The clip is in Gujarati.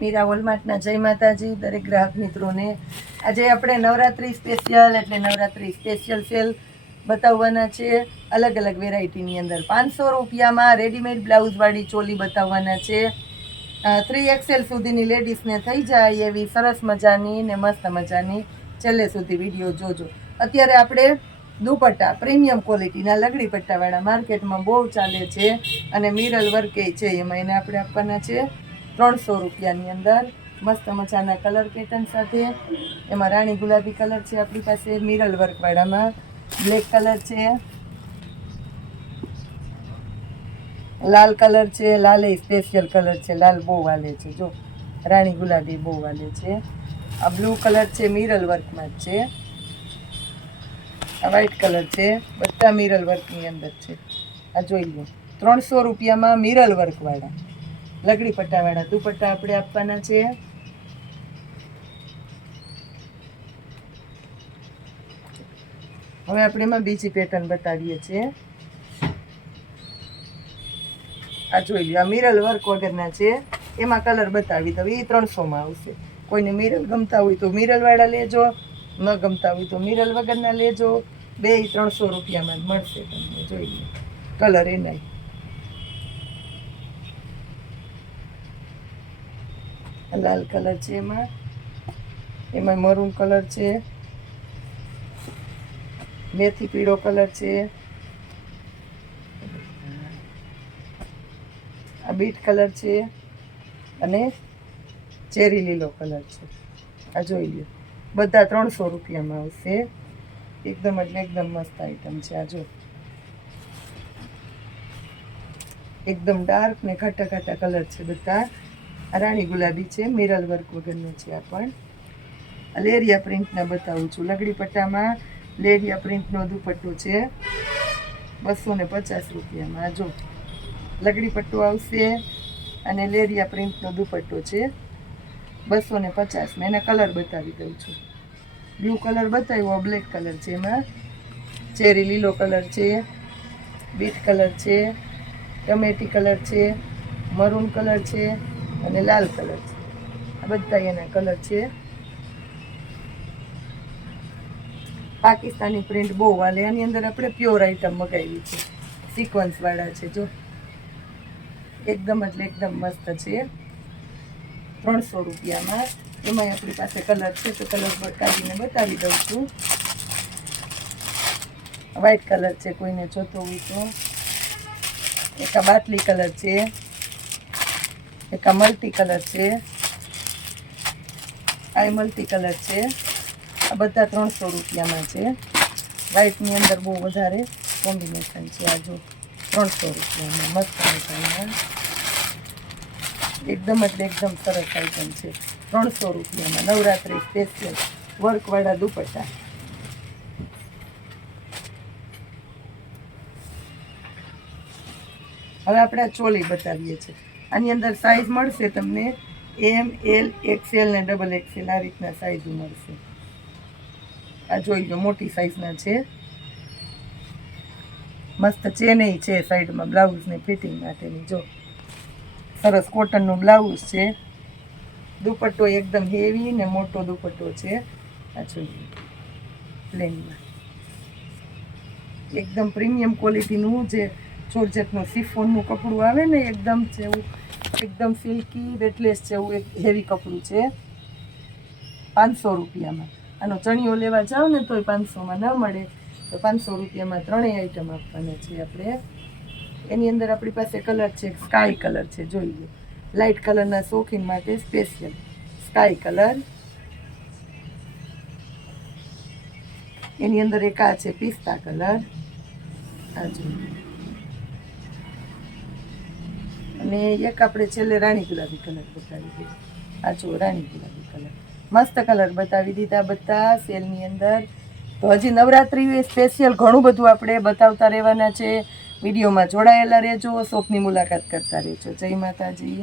મીરા વોલમાર્ટના, જય માતાજી, દરેક ગ્રાહક મિત્રોને. આજે આપણે નવરાત્રિ સ્પેશિયલ એટલે નવરાત્રિ સ્પેશિયલ સેલ બતાવવાના છે. અલગ અલગ વેરાયટીની અંદર પાંચસો રૂપિયામાં રેડીમેડ બ્લાઉઝવાળી ચોલી બતાવવાના છે. થ્રી એક્સેલ સુધીની લેડીઝને થઈ જાય એવી સરસ મજાની ને મસ્ત મજાની છેલ્લે સુધી વીડિયો જોજો. અત્યારે આપણે દુપટ્ટા પ્રીમિયમ ક્વોલિટીના લગડી પટ્ટાવાળા માર્કેટમાં બહુ ચાલે છે અને મિરલ વર્કે છે, એમાં એને આપણે આપવાના છે. ત્રણસો રૂપિયાની અંદર મસ્ત મજાના કલર પેટર્ન સાથે. એમાં રાણી ગુલાબી કલર છે આપણી પાસે, મિરલ વર્કવાળામાં બ્લેક કલર છે. લાલ કલર છે, લાલે સ્પેશિયલ કલર છે, લાલ બહુ વાલે છે. જો, રાણી ગુલાબી બહુ વાલે છે. આ બ્લુ કલર છે, મિરલ વર્કમાં જ છે. આ વ્હાઇટ કલર છે, બધા મિરલ વર્કની અંદર છે. આ જોઈ લો, ત્રણસો રૂપિયામાં મિરલ વર્કવાળા. લગડી પટ્ટાવાળા દુપટ્ટા આપણે આપવાના છે. હવે આપણે એમાં બીજી પેટર્ન બતાવીએ છીએ. આ જોઈ લો આ મિરલ વર્ક વગરના છે. એમાં કલર બતાવી દઉં એ ત્રણસોમાં આવશે. કોઈને મિરલ ગમતા હોય તો મિરલવાળા લેજો, ન ગમતા હોય તો મિરલ વગરના લેજો. બે ત્રણસો રૂપિયામાં મળશે તમને, જોઈ લો કલર એનાય. લાલ કલર છે એમાં. એમાં મરૂન કલર છે. મેથી પીળો કલર છે. આ બીટ કલર છે અને ચેરી લીલો કલર છે. આ જોઈ લો બધા ત્રણસો રૂપિયામાં આવશે. એકદમ એટલે એકદમ મસ્ત આઈટમ છે. આ જો. એકદમ ડાર્ક ને ઘાટા ઘાટા કલર છે બધા. રાણી ગુલાબી છે, મિરલ વર્ક વગરનું છે આ પણ. લેરિયા પ્રિન્ટના બતાવું છું. લગડી પટ્ટામાં લેરિયા પ્રિન્ટનો દુપટ્ટો છે બસો ને પચાસ રૂપિયામાં. જો, લગડી પટ્ટો આવશે અને લેરિયા પ્રિન્ટનો દુપટ્ટો છે બસો ને પચાસમાં એના કલર બતાવી દઉં છું. બ્લુ કલર બતાવ્યો બ્લેક કલર છે એમાં. ચેરી લીલો કલર છે, બીટ કલર છે, ટમેટી કલર છે, મરૂન કલર છે અને લાલ કલર છે. આ બધા એના કલર છે. પાકિસ્તાની પ્રિન્ટ બહુ વાલે. એની અંદર આપણે પ્યોર આઈટમ મગાવી છે. સિક્વન્સ વાળા છે, જો. એકદમ એટલે એકદમ મસ્ત છે. ત્રણસો રૂપિયામાં. એમાં આપણી પાસે કલર છે, તો કલર કાઢીને બતાવી દઉં છું. વ્હાઈટ કલર છે, કોઈને જોતો હોય તો. એક આ બાટલી કલર છે. એક આ મલ્ટી કલર છે. આ મલ્ટી કલર છે. આ બધા ત્રણસો રૂપિયામાં છે. વ્હાઇટની અંદર બહુ વધારે કોમ્બિનેશન છે આ જો. ત્રણસો રૂપિયામાં, મસ્ત આઈટમમાં એકદમ એટલે એકદમ સરસ આઈટમ છે. ત્રણસો રૂપિયામાં, નવરાત્રિ સ્પેશિયલ વર્કવાળા દુપટ્ટા. હવે આપણે આ ચોલી બતાવીએ છીએ. આની અંદર સાઇઝ મળશે તમને એમ એલ એક્સેલ ને ડબલ એક્સેલ આ રીતના સાઇઝ મળશે. આ જોઈ લો, મોટી સાઇઝના છે. મસ્ત ચેન છે સાઈડમાં બ્લાઉઝને ફિટિંગ માટેની, જો. સરસ કોટનનું બ્લાઉઝ છે. દુપટ્ટો એકદમ હેવી ને મોટો દુપટ્ટો છે. આ જોઈએ પ્લેનમાં એકદમ પ્રીમિયમ ક્વોલિટીનું જે જોરજેટનું સિફોનનું કપડું આવે ને, એકદમ જેવું એકદમ સિલ્કી, વેટલેસ જેવું એક હેવી કપડું છે. પાંચસો રૂપિયામાં. આનો ચણિયો લેવા જાઓ ને તોય પાંચસોમાં ન મળે. તો પાંચસો રૂપિયામાં ત્રણેય આઈટમ આપવાના છે આપણે. એની અંદર આપણી પાસે કલર છે સ્કાય કલર છે, જોઈ લો. લાઇટ કલરના શોખીન માટે સ્પેશિયલ સ્કાય કલર એની અંદર એક આ છે, પિસ્તા કલર આ જોઈએ અને એક આપણે છેલ્લે રાણી ગુલાબી કલર બતાવી દીધો આ જો રાણી ગુલાબી કલર મસ્ત કલર બતાવી દીધા બધા સેલની અંદર. તો હજી નવરાત્રિ સ્પેશિયલ ઘણું બધું આપણે બતાવતા રહેવાના છે. વિડીયોમાં જોડાયેલા રહેજો. શોપની મુલાકાત કરતા રહેજો. જય માતાજી.